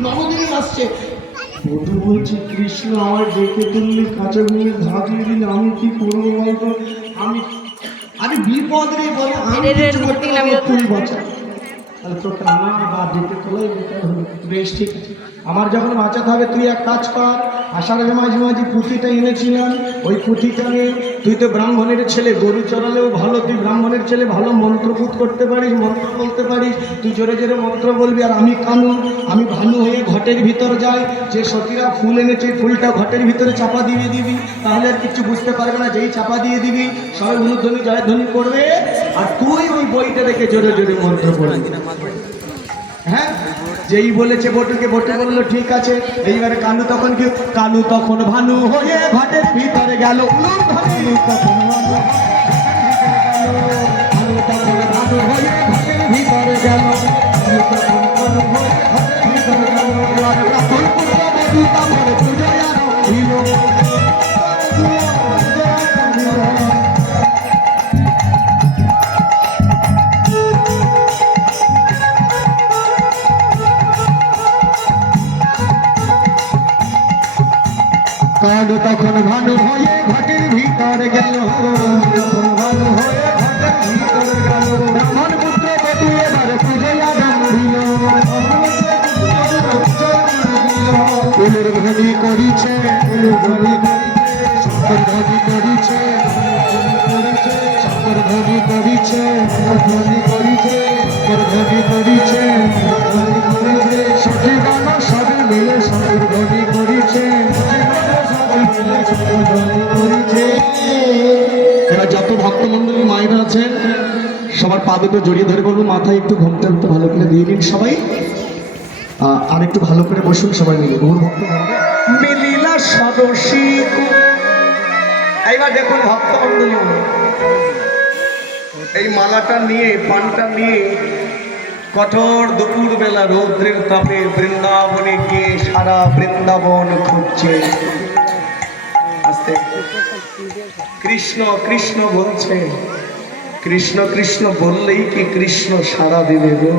নবদিনী আসছে। বধূ বলছে কৃষ্ণ আমার ডেকে তুললে কাঁচা গুঁড়ে ঘা দিয়ে দিলে আমি কি করবো বলতো? আমি বিপদ রে বলে আমি কিছু করতে পারবো না, তুই বাঁচা। তাহলে তোকে আনা বা ডেকে তোলাই বেটার হলো। বেশ ঠিক আছে, আমার যখন বাঁচাতে হবে তুই এক কাজ কর। আষাঢ়ের মাঝে মাঝে পুঁথিটা এনেছিলাম, ওই পুঁথিটা নিয়ে তুই তো ব্রাহ্মণের ছেলে, গরু চড়ালেও ভালো, তুই ব্রাহ্মণের ছেলে, ভালো মন্ত্রপুত করতে পারিস, মন্ত্র বলতে পারিস, তুই জোরে জোরে মন্ত্র বলবি। আর আমি কানু, আমি ভানু হয়ে ঘটের ভিতর যাই, যে সতীরা ফুল এনেছে ফুলটা ঘটের ভিতরে চাপা দিয়ে দিবি, তাহলে আর কিছু বুঝতে পারবে না। যেই চাপা দিয়ে দিবি সবাই অনুধ্বনি জয়ধ্বনি করবে, আর তুই ওই বইটা দেখে জোরে জোরে মন্ত্র পড়বি। হ্যাঁ, যেই বলেছে বটুকে, বটু বললো ঠিক আছে। এইবারে কালু তখন কি, কালু তখন ভানু হয়ে ঘটের ভিতরে গেল, কালু তখন ভানু হয়ে ঘটের ভিতরে গেল, কালু তখন ভানু হয়ে ঘটের ভিতরে গেল, তখন ভানু হয়ে ঘটের ভিতরে গেল। ব্রাহ্মণ পুত্র বধূ এবারে পূজয়া দিল, ফুলের ধ্বনি করিছে, ফুলের ধ্বনি শঙ্কর ধ্বনি করিছে, শঙ্কর ধ্বনি করিছে, ধ্বনি করিছে, শঙ্কর ধ্বনি করিছে, ধ্বনি করিছে, সখী গান সবে মিলে শঙ্কর ধ্বনি করিছে। এরা যত ভক্তমন্ডলী মায়েরা আছেন সবার পা দুটো জড়িয়ে ধরে বলবো, মাথায় একটু ঘুমটা একটু ভালো করে দিয়ে দিন সবাই, আর একটু ভালো করে বসুন সবাই মিলে। গৌর ভক্ত মিলিলা সদস্যী। এইবার দেখুন ভক্তমন্ডলী, এই মালাটা নিয়ে, পানটা নিয়ে কঠোর দুপুর বেলা রৌদ্রের তাপে বৃন্দাবনে গিয়ে সারা বৃন্দাবন খুঁজছে। কৃষ্ণ কৃষ্ণ বলছে, কৃষ্ণ কৃষ্ণ বললেই কি কৃষ্ণ সারা দেবে গো?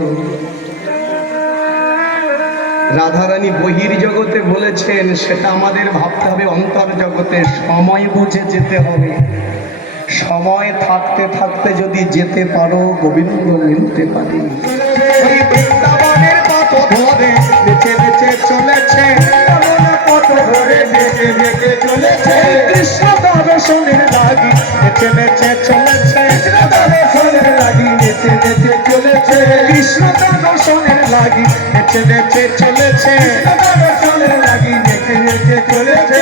রাধারানী বহির জগতে বলেছেন, সেটা আমাদের ভাবতে হবে অন্তর জগতে। সময় বুঝে যেতে হবে, সময় থাকতে থাকতে যদি যেতে পারো গোবিন্দ মিলতে পারে। বৃন্দাবনের পথ ধরে বেঁচে বেঁচে চলেছে, পথ ধরে বেঁচে বেঁচে চলেছে, কৃষ্ণ দর্শনের লাগি বেঁচে বেঁচে চলেছে, দর্শনের লাগি বেঁচে বেঁচে চলেছে, কৃষ্ণ দর্শনের লাগি বেঁচে বেঁচে চলেছে, দর্শনের লাগি বেঁচে বেঁচে চলেছে।